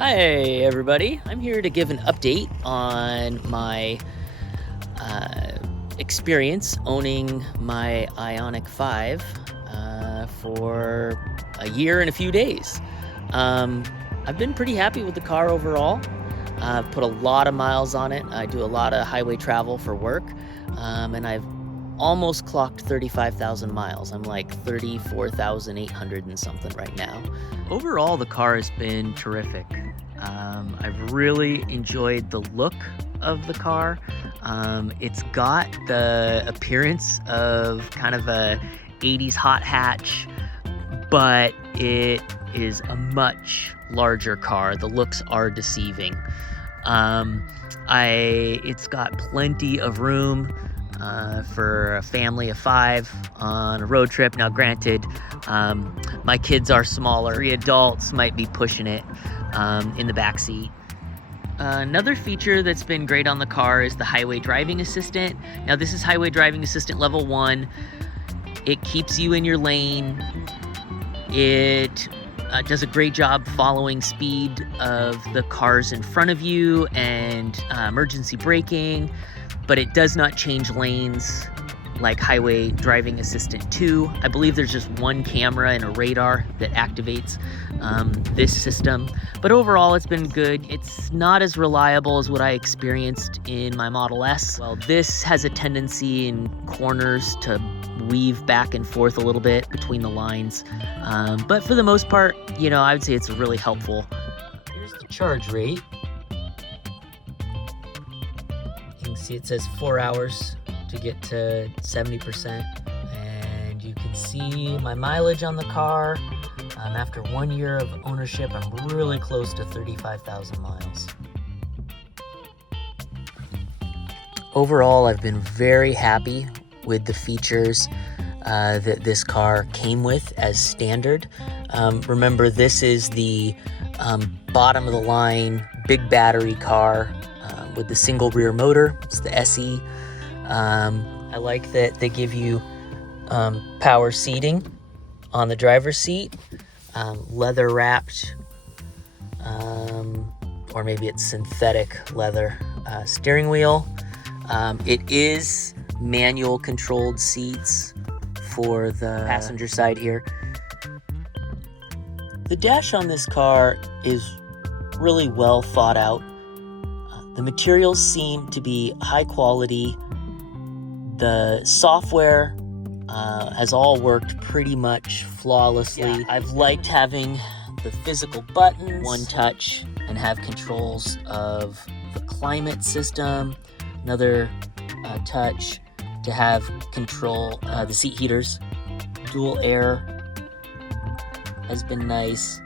Hi everybody, I'm here to give an update on my experience owning my Ioniq 5 for a year and a few days. I've been pretty happy with the car overall. I've put a lot of miles on it. I do a lot of highway travel for work, and I've almost clocked 35,000 miles. I'm like 34,800 and something right now. Overall, the car has been terrific. I've really enjoyed the look of the car. It's got the appearance of kind of a 80s hot hatch, but it is a much larger car. The looks are deceiving. It's got plenty of room for a family of 5 on a road trip. Now granted, my kids are smaller. 3 adults might be pushing it in the back seat. Another feature that's been great on the car is the Highway Driving Assistant. Now this is Highway Driving Assistant level 1. It keeps you in your lane. It does a great job following speed of the cars in front of you and emergency braking, but it does not change lanes like Highway Driving Assistant 2. I believe there's just one camera and a radar that activates this system. But overall, it's been good. It's not as reliable as what I experienced in my Model S. Well, this has a tendency in corners to weave back and forth a little bit between the lines. But for the most part, I would say it's really helpful. Here's the charge rate. You can see it says 4 hours to get to 70%, and you can see my mileage on the car. After 1 year of ownership, I'm really close to 35,000 miles. Overall, I've been very happy with the features that this car came with as standard. Remember, this is the bottom of the line, big battery car with the single rear motor. It's the SE. I like that they give you power seating on the driver's seat, leather wrapped, or maybe it's synthetic leather steering wheel. It is manual controlled seats for the passenger side here. The dash on this car is really well thought out. The materials seem to be high quality. The software has all worked pretty much flawlessly. Yeah, I've liked having the physical buttons, one touch, and have controls of the climate system, another touch to have control the seat heaters. Dual air has been nice.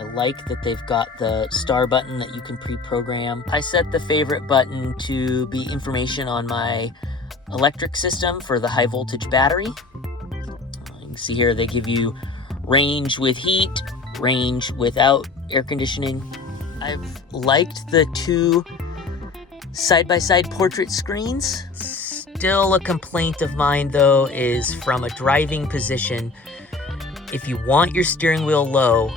I like that they've got the star button that you can pre-program. I set the favorite button to be information on my electric system for the high voltage battery. You can see here they give you range with heat, range without air conditioning. I've liked the 2 side-by-side portrait screens. Still a complaint of mine though is from a driving position. If you want your steering wheel low,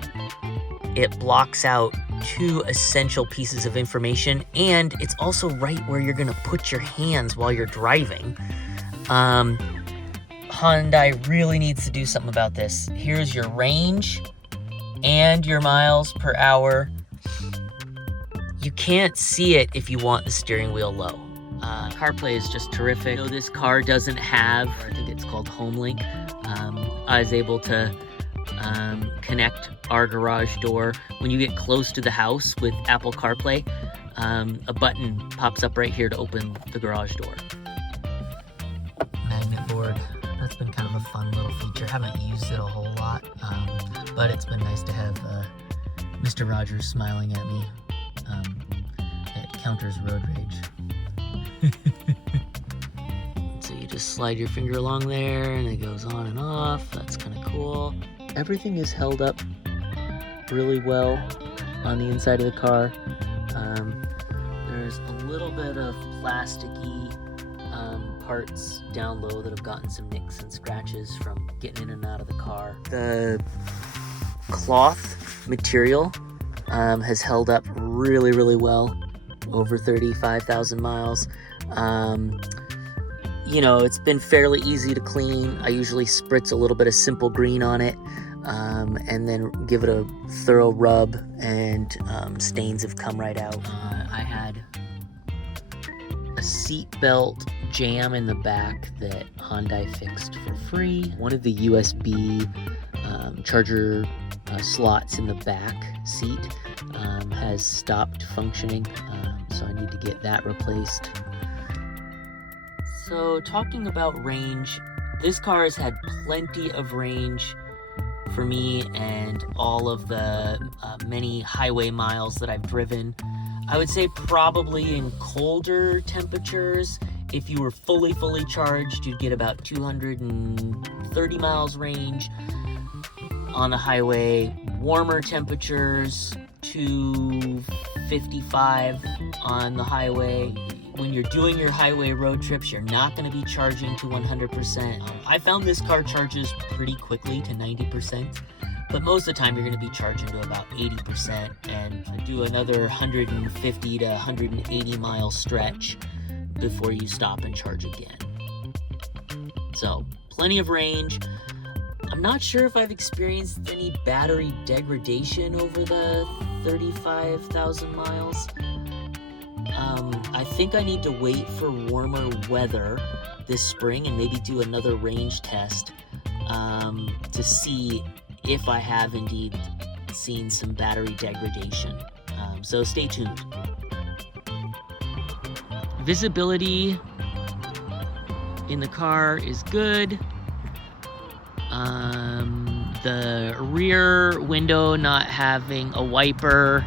it blocks out 2 essential pieces of information, and it's also right where you're gonna put your hands while you're driving. Hyundai really needs to do something about this. Here's your range and your miles per hour. You can't see it if you want the steering wheel low. CarPlay is just terrific. Though this car doesn't have, I think it's called HomeLink, I was able to connect our garage door. When you get close to the house with Apple CarPlay, a button pops up right here to open the garage door. Magnet board, that's been kind of a fun little feature. Haven't used it a whole lot, but it's been nice to have Mr. Rogers smiling at me. It counters road rage. So you just slide your finger along there and it goes on and off. That's kind of cool. Everything is held up really well on the inside of the car. There's a little bit of plasticky parts down low that have gotten some nicks and scratches from getting in and out of the car. The cloth material has held up really, really well over 35,000 miles. You know, it's been fairly easy to clean. I usually spritz a little bit of simple green on it, and then give it a thorough rub, and stains have come right out. I had a seat belt jam in the back that Hyundai fixed for free. One of the USB charger slots in the back seat has stopped functioning, so I need to get that replaced. So talking about range, this car has had plenty of range for me and all of the many highway miles that I've driven. I would say probably in colder temperatures, if you were fully charged, you'd get about 230 miles range on the highway. Warmer temperatures, 255 on the highway. When you're doing your highway road trips, you're not going to be charging to 100%. I found this car charges pretty quickly to 90%, but most of the time you're going to be charging to about 80% and do another 150 to 180 mile stretch before you stop and charge again. So plenty of range. I'm not sure if I've experienced any battery degradation over the 35,000 miles. I think I need to wait for warmer weather this spring and maybe do another range test to see if I have indeed seen some battery degradation. So stay tuned. Visibility in the car is good. The rear window not having a wiper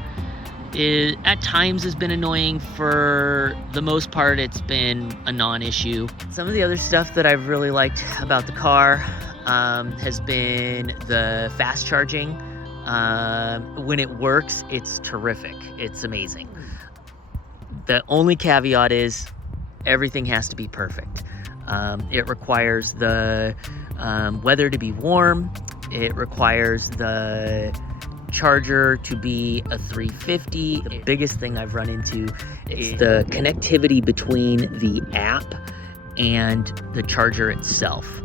at times has been annoying. For the most part, it's been a non-issue. Some of the other stuff that I've really liked about the car has been the fast charging. When it works, it's terrific. It's amazing. The only caveat is everything has to be perfect. It requires the weather to be warm. It requires the charger to be a 350. The biggest thing I've run into is the connectivity between the app and the charger itself.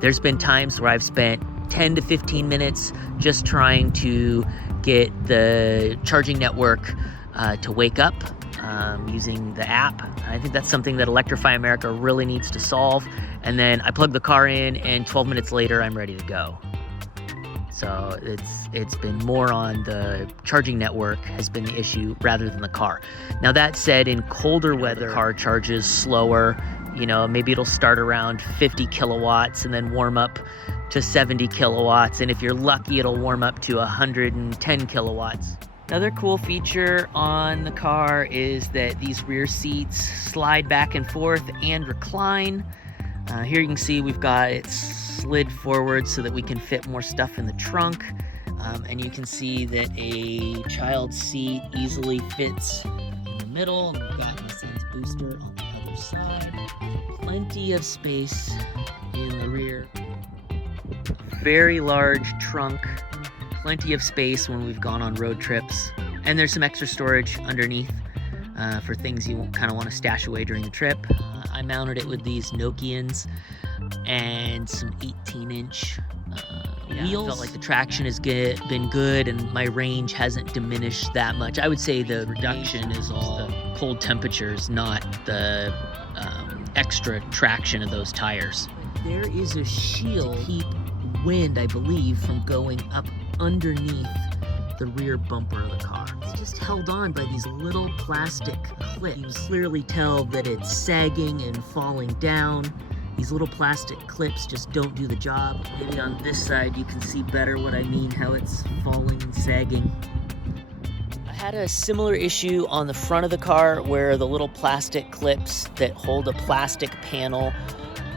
There's been times where I've spent 10 to 15 minutes just trying to get the charging network to wake up using the app. I think that's something that Electrify America really needs to solve. And then I plug the car in, and 12 minutes later, I'm ready to go. So it's been more on the charging network has been the issue rather than the car. Now that said, in colder weather, the car charges slower. You know, maybe it'll start around 50 kilowatts and then warm up to 70 kilowatts. And if you're lucky, it'll warm up to 110 kilowatts. Another cool feature on the car is that these rear seats slide back and forth and recline. Here you can see we've got it slid forward so that we can fit more stuff in the trunk. And you can see that a child seat easily fits in the middle. And we've got the Sense booster on the other side. Plenty of space in the rear. Very large trunk. Plenty of space when we've gone on road trips. And there's some extra storage underneath for things you kind of want to stash away during the trip. I mounted it with these Nokians and some 18-inch wheels. I felt like the traction has been good and my range hasn't diminished that much. I would say the reduction is all the cold temperatures, not the extra traction of those tires. There is a shield to keep wind, I believe, from going up underneath the rear bumper of the car. It's just held on by these little plastic clips. You can clearly tell that it's sagging and falling down. These little plastic clips just don't do the job. Maybe on this side you can see better what I mean, how it's falling and sagging. I had a similar issue on the front of the car where the little plastic clips that hold a plastic panel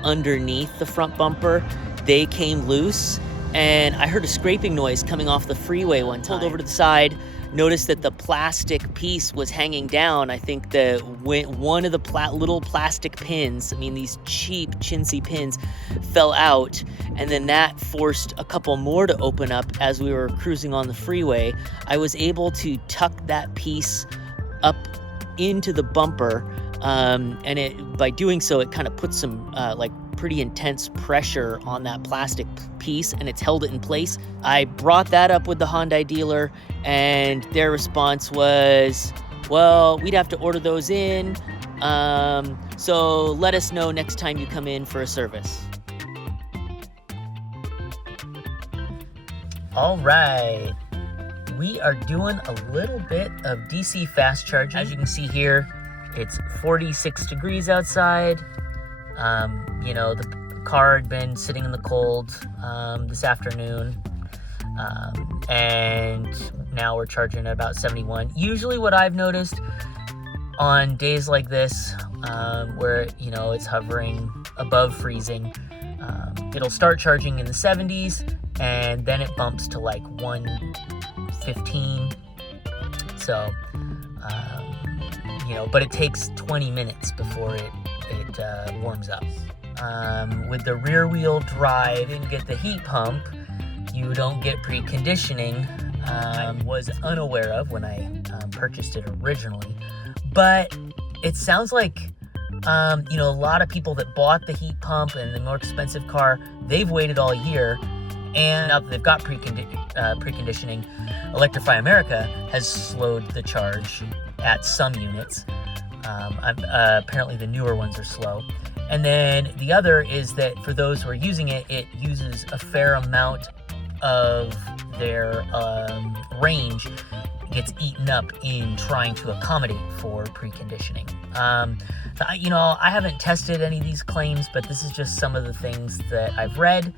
underneath the front bumper, they came loose. And I heard a scraping noise coming off the freeway one time. Pulled over to the side, noticed that the plastic piece was hanging down. I think one of the little plastic pins, I mean these cheap chintzy pins, fell out. and then that forced a couple more to open up as we were cruising on the freeway. I was able to tuck that piece up into the bumper, and by doing so, it kind of put some like pretty intense pressure on that plastic piece, and it's held it in place. I brought that up with the Hyundai dealer, and their response was, well, we'd have to order those in, so let us know next time you come in for a service. All right, we are doing a little bit of DC fast charging. As you can see here, it's 46 degrees outside. You know, the car had been sitting in the cold this afternoon, and now we're charging at about 71. Usually what I've noticed on days like this, where, you know, it's hovering above freezing, it'll start charging in the 70s, and then it bumps to like 115. So, you know, but it takes 20 minutes before it warms up. With the rear wheel drive, you get the heat pump, you don't get preconditioning. I was unaware of when I purchased it originally, but it sounds like, you know, a lot of people that bought the heat pump and the more expensive car, they've waited all year, and now that they've got preconditioning, Electrify America has slowed the charge at some units. Apparently the newer ones are slow. And then the other is that for those who are using it, it uses a fair amount of their range, gets eaten up in trying to accommodate for preconditioning. You know, I haven't tested any of these claims, but this is just some of the things that I've read.